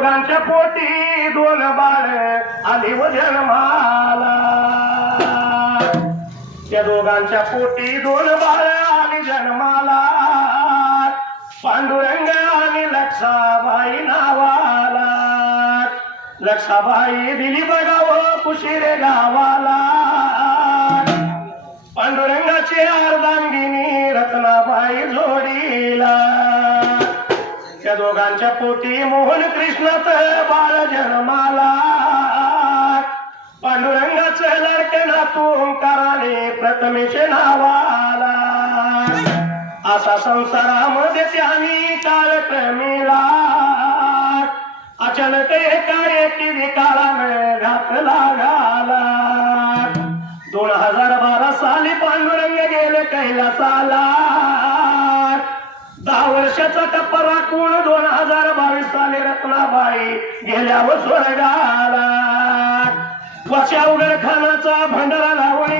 दोघांच्या पोटी दोन बाळ आली व जन्माला. त्या दोघांच्या पोटी दोन बाळ आली जन्माला. पांडुरंग आणि लक्षाबाई नावाला. लक्षाबाई दिली बघावं कुशिरे गावाला. पांडुरंगाची अर्धांगिनी रत्नाबाई जोडीला. त्या दोघांच्या पोटी मोहन कृष्णाच बाळ जन्माला. पांडुरंगाच लडकना ओंकाराने प्रथमेश नावाला. असा संसारामध्ये त्यांनी कालक्रमीला अचानक एका एकी विकाराने घातला घाला. दोन हजार बारा साली पांडुरंग गेले कैलासाला. टप्पा राखून दोन हजार बावीस साली रत्नाबाई गेल्या व स्वर्गाला वशा उघड खानाचा भंडारा लावणी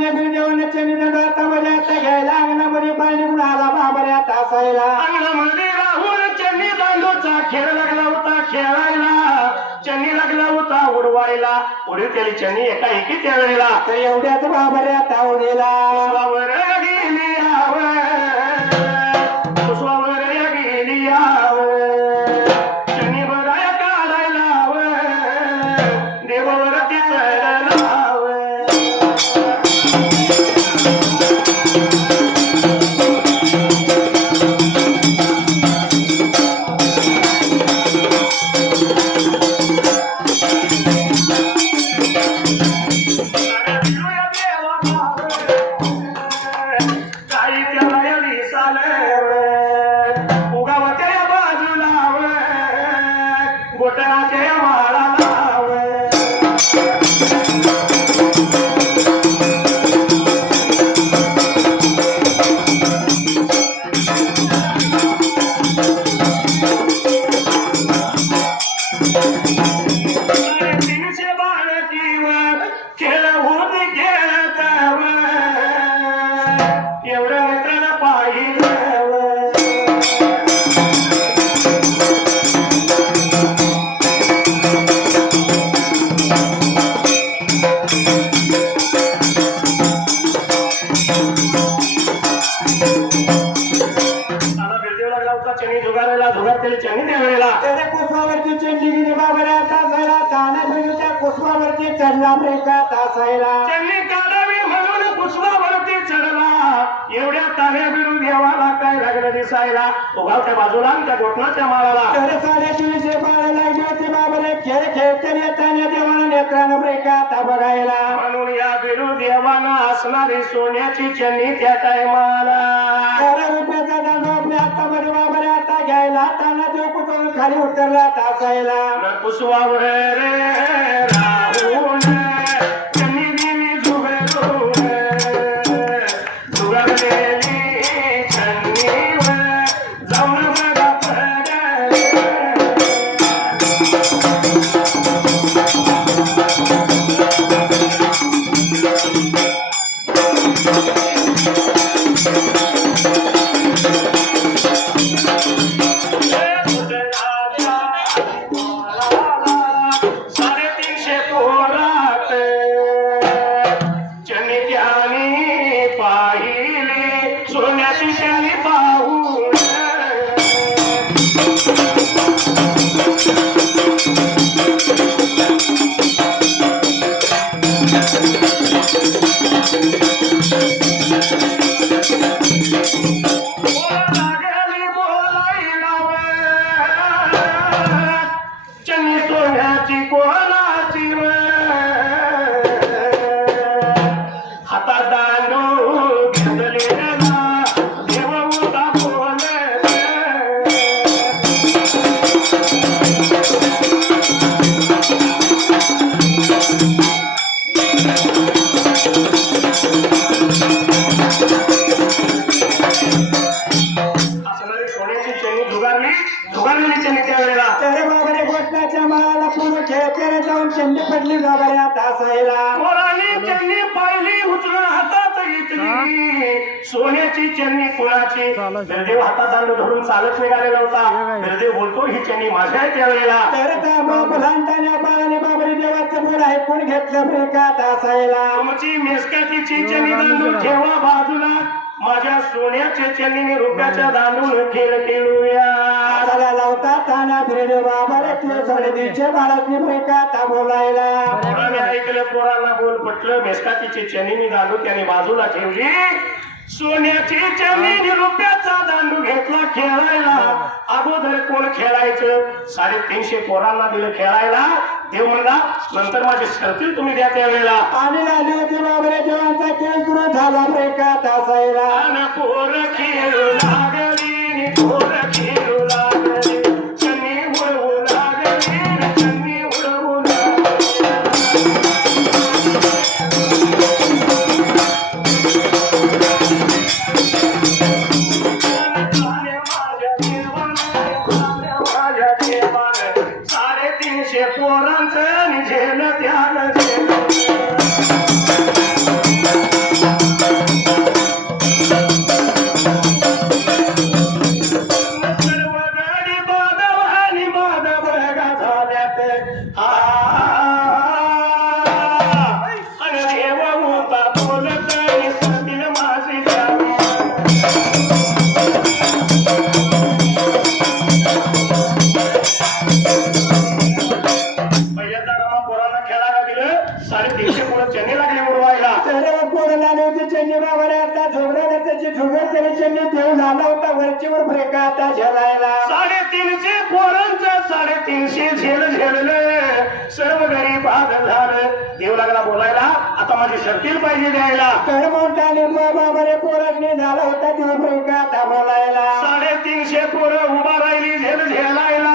तर ताने बिरदेवनाच्या निनंदाता मध्ये आता घ्यायला अंगणामध्ये पाणी उडाला बाबरे आता असायला. अंगणामध्ये राहून चन्नी दांडूचा खेळ लागला होता खेळायला. चन्नी लागला होता उडवायला. उडी केली चन्नी एका एकी त्यावेळेला. तर एवढ्याच बाबरे आता उडेला. एवढं बाजूला आणि त्या घोटणाच्या माळाला तर बाळ लागली होती बाबरे खेळ खेळते येताना देवाना नेत्रानं ब्रेका ता बघायला. म्हणून या बिरू देवानं असणारी सोन्याची चनी त्या टायमाला. तर रुपयाचा दांडो आपल्या हातामध्ये बाबरे आता घ्यायला ताना देव कुठून खाली उतरला तासायला. पुष्पावर रे राहून त्यावेळेला. तर बाबरे गोष्टाच्या माळाला पूर्ण खेळते जाऊन चेंडी पडली बाबऱ्या तासायला पोरांनी चेन्नी पाहिली उचलून हातात घेतली. सोन्याची चेन्नी कुणाची? बिरदेव हातात दांडू धरून चालत निघालेला होता. बिरदेव बोलतो ही चेन्नी माझ्या आहे त्यावेळेला. तर त्या बाप लहानताना बाळाने बाबरी देवाचं बोल ऐकून घेतलं ब्रेका तासायला तुमची मेसकाची चिंचणी दांडून ठेवा बाजूला. माझ्या सोन्याच्या चेन्नीने रुपयाच्या दांडून खेळ खेळूया. चला लावता ताना फिरले बाबारे ते साडेतीनशे बाळाची ब्रेका ता बोलायला? पोराने ऐकलं पोराला बोल पटलं मेसकाची चेन्नीने दांडू त्याने बाजूला ठेवली. सोन्याची चेन्नीने रुपयाचा दांडू घेतला खेळायला. अगोदर कोण खेळायचं? साडेतीनशे पोरांना दिलं खेळायला. देव म्हणला नंतर माझे शर्ती तुम्ही द्या त्यावेळेला. आणि आली होती बाबरे देवाचा खेळ सुरू झाला. ब्रेका तासायला. पोर खेळू लागली पोर खेळू शर्तील पाहिजे द्यायला. तर मोठाने बाबारे पोरांनी झाला होता देव आता बोलायला. साडेतीनशे पोरं उभा राहिली झेल झेलायला.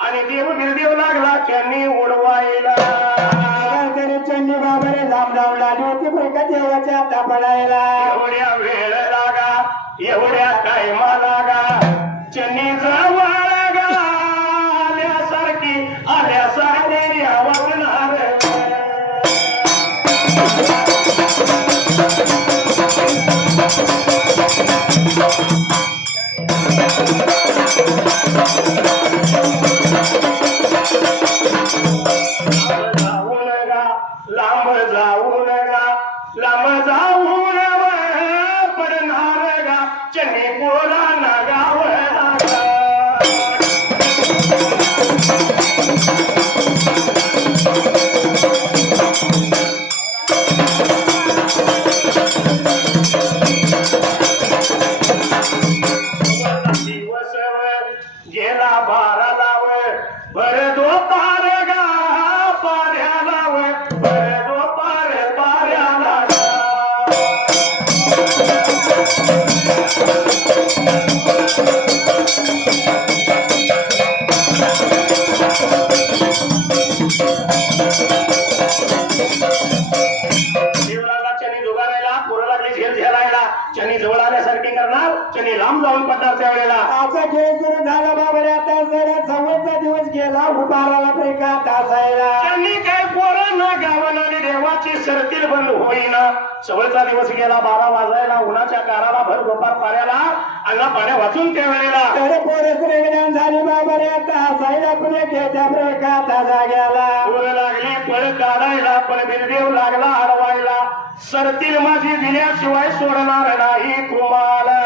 आणि देव निर्देव लागला त्यांनी उडवायला. चेन्नी बाबारे लांब लावून आली होती ब्रेका देवाच्या आता पडायला. एवढ्या वेळ लागा एवढ्या टायमा लागा. चन्नी जवळ गाल्यासारखी आल्या सारे पोरांना गावाला आणि देवाची सरतील बंद होईना. सवळचा दिवस गेला बारा वाजायला उन्हाच्या काराला भर दुपार पाऱ्याला अण्णा पाण्या वाचून त्या वेळेला तर पोरस रेगण्यान झाली बाबा रे आता हसायला पुणे गेला पोर लागली पळ काढायला पण बिरदेव लागला अडवायला सरतील माझी दिल्याशिवाय सोडणार नाही तुम्हाला.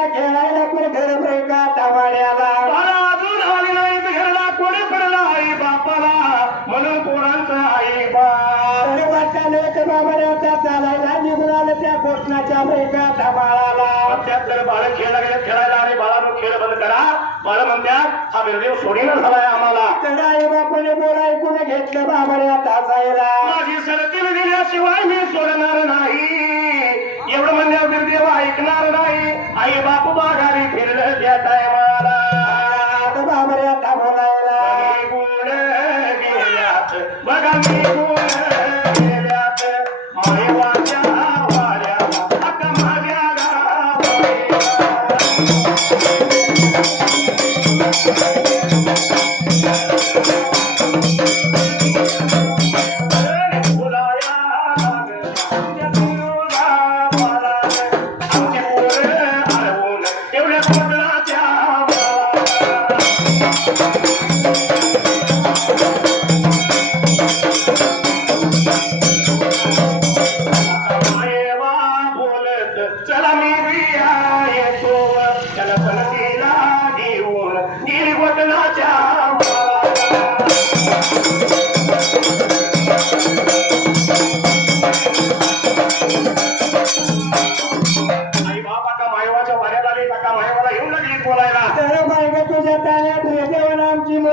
माला खेळायला पण घर का तावाड्याला मला अजून आली नाही घरला कोणी पडला आई बापाला म्हणून पोरांचं आई बाप तर वाटलं चालायला निघून आलं त्या कोटणाच्या प्रेका धमाळाला त्यात जर बाळ खेळ लागले खेळायला आणि बाळानं खेळ बंद करा बाळ म्हणतात हा बिरदेव सोडीला झालाय आम्हाला तर आई बापाने बोल ऐकून घेतलं बाबा रे जायला माझी सरतील दिल्याशिवाय मी सोडणार नाही. एवढं म्हणण्यावर बिरदेव ऐकणार नाही. आई बाप बागारी फिरलं त्या टायमाला आता बाबा रे आता बोलायला बघा मी गुण.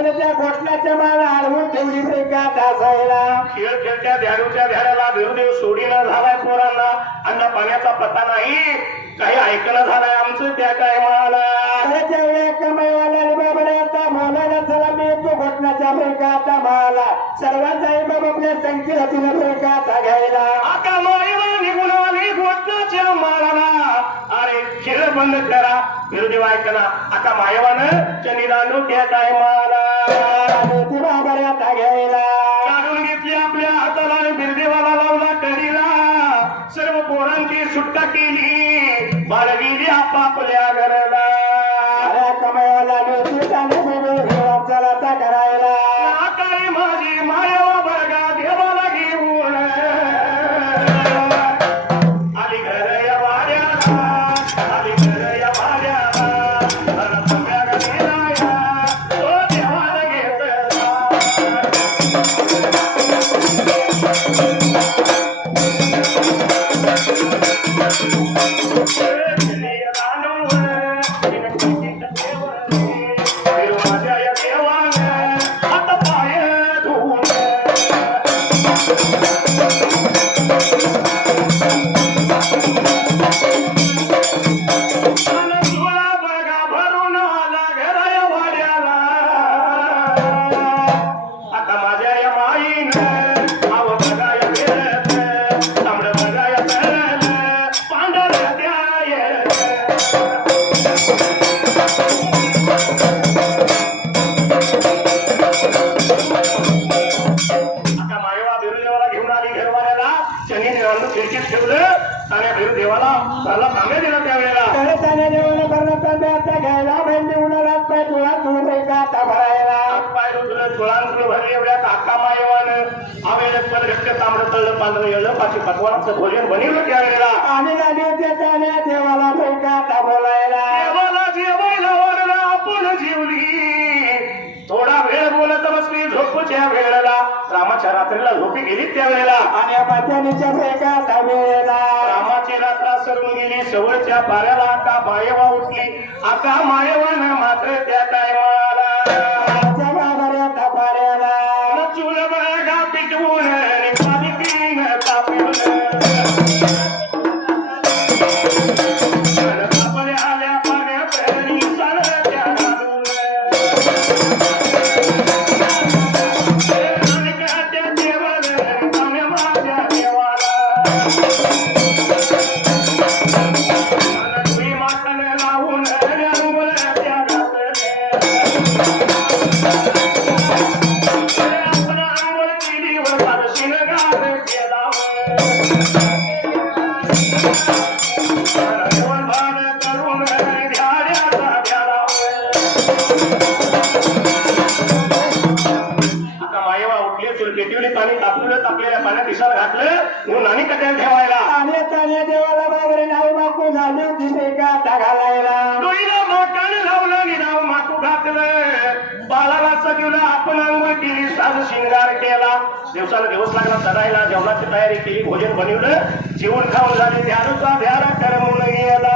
देवानं आमची मुलं माला हलवून ठेवली प्रेका तासायला खेळ खेळत्या ध्यारूच्या ध्याऱ्याला देवदेव सोडीना झालाय पोरांना. अन्न पाण्याचा पत्ता नाही. काही ऐकणं झालंय आमचं त्या काय मला अरे त्यावेळी कमाईवाला बाबा आता मालाला चला मी घटनाच्या आता माला. सर्वांचा बाबा आपल्या संख्येला तिने आता घ्यायला. आता मायवा निघून आली गोठणाच्या माळाला अरे खेळ बंद करा. विरोधी ऐकना आता मायवानं चनिदानू त्या टायमाला आले ती बाबा रे आता घ्यायला. काढून घेतली आपल्या हाताला. आणि बिरदेवाला लावला कडीला सुट्टा केली. बाळ पांढरं येळलं पाठी पकवानाचं भोजन बनवलं त्यावेळेला आणि झाली होते त्याने देवाला रे का आता बोलायला. देवाला जेवायला वाढला आपण जेवली. थोडा वेळ बोलत बसली झोपूच्या वेळेला. रामाच्या रात्रीला झोपी गेली त्यावेळेला आणि पात्यानीच्या आता वेळेला. रामाची रात्र सरून गेली सवळच्या पाऱ्याला आका मायवा उठली. आका मायवानं मात्र त्या टायमाला पाण्यात दिसाला घातलं म्हणून नाणी कट्याला ठेवायला. आणि त्याने देवाला बाबारे नाव माकू झाली का आता घालायला. डोईला माकान लावलं निराव माकू घातलं. बाळाला सजवलं आपण अंघोळ केली साज शिंगार केला. दिवसाला दिवस लागला चढायला जेवणाची तयारी केली भोजन बनवलं. जेवण खाऊन झाले ध्यानचा ध्यान करमून गेला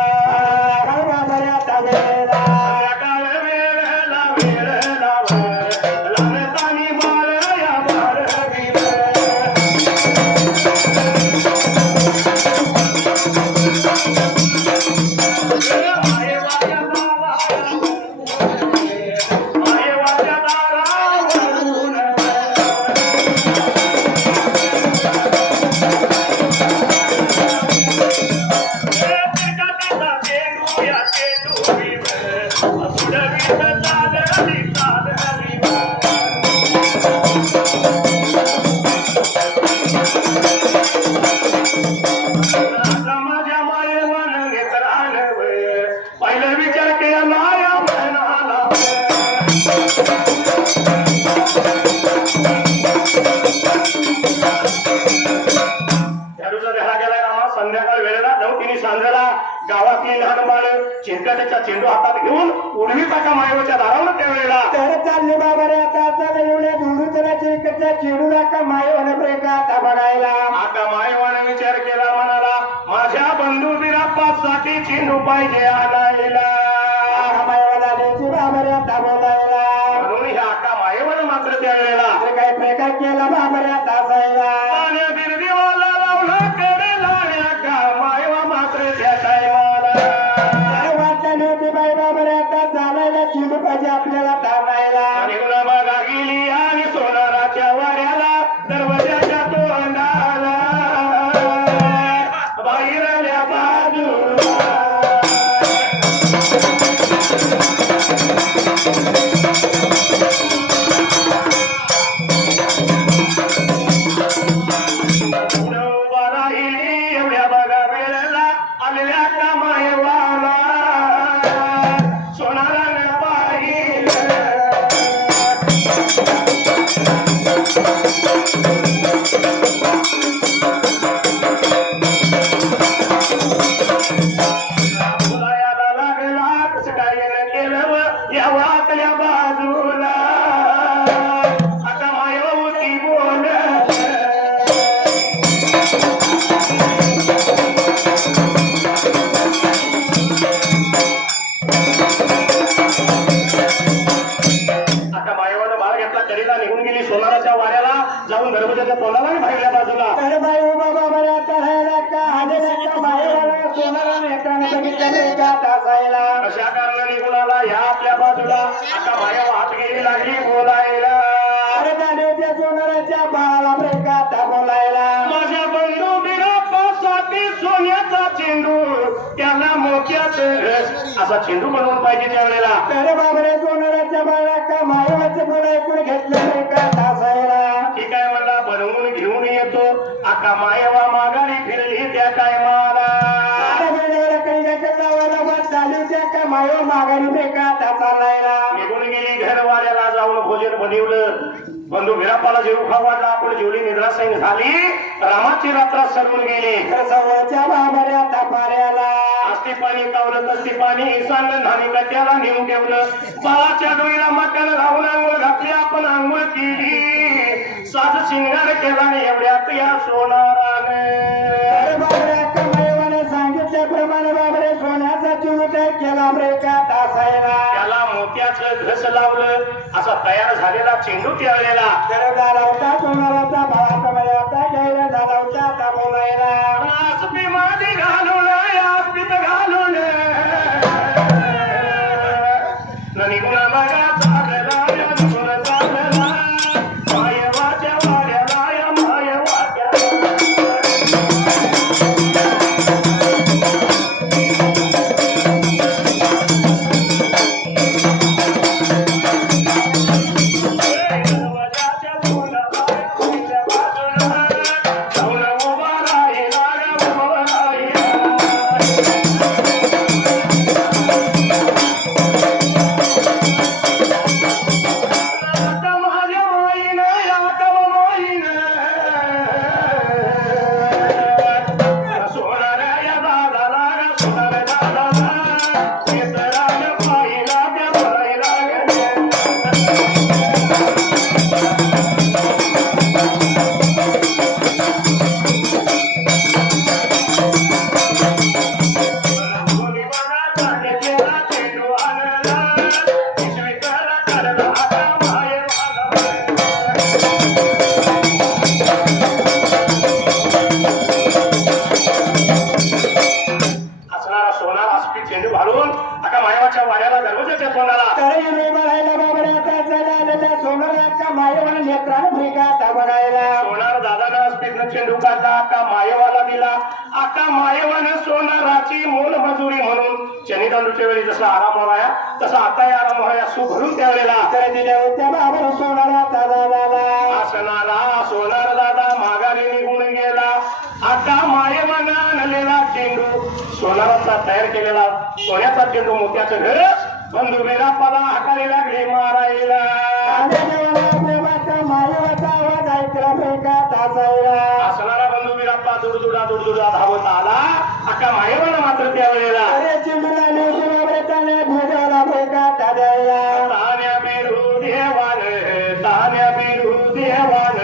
संध्याकाळ वेळेला नऊ सांजाला गावातली लहान बाळ चिंकाच्या चेंडू हातात घेऊन उडवी टाका मायवाच्या दारावर त्यावेळेला तर चालले बाबारे आता चाल एवढ्या धुडू त्याला चिरकटच्या चिडू नका माय होणं रे का आता बघायला. आता मायवाने विचार केला म्हणाला माझ्या बंधू बिराप्पासाठी चेंडू पाहिजे आणायला. नेते बाबारे आता बोलायला. म्हणून मायवानं मात्र त्यावेळेला काय प्रकार केला आता असायला असा चेंडू बनवून पाहिजे त्यावेळेला. अरे बाबरे सोनाराच्या बाळा का मायवाचे बोला ऐकून घेतलं का तासायला? ठीक आहे मला बनवून घेऊन येतो. आता मायवा माघारी फिरली त्या काय मला? मायवा माघारी निघून गेली जाऊन भोजन बनवलं. बंधू जेवू खाऊ वाटला आपण जेवढी निद्रासैन झाली रामाची रात्र सरून गेली. बाबऱ्या तापाऱ्याला. असते पाणी तावलं तसते पाणी नाही का त्याला नेऊन ठेवलं. बाळाच्या डोईला मकान घालून आंघोळ घातली आपण आंघोळ केली. साज शिंगार केला आणि एवढ्यात या सोनाराने. सांगितल्याप्रमाणे बाबरे सोन्याचा केला रे का तासायला. त्याला मोत्याचं घस लावलं असा तयार झालेला चेंडू त्यावेळेला तर झाला होता सोनाराचा बाळाचा घ्यायला झाला होता आता बोलायला. घालून ఉండగా व्हाया तसा आताही आराम व्हाया सुभरून त्यावेळेला तर दिल्या होत्या बाबर सोनाराचा दादाला असणारा सोनार दादा माघारी निघून गेला. आता मायवानं आणलेला चेंडू. सोनाराचा तयार केलेला सोन्याचा चेंडू मोत्याचं घर. बंधू बिरापाला हाताने लागले मारायला. असणारा बंधू बिराप्पा दुडदुडा दुडदुडा धावत आला. अका मायवानं मात्र त्यावेळेला. सान्या मेरू देवान सान्या मेरू देवान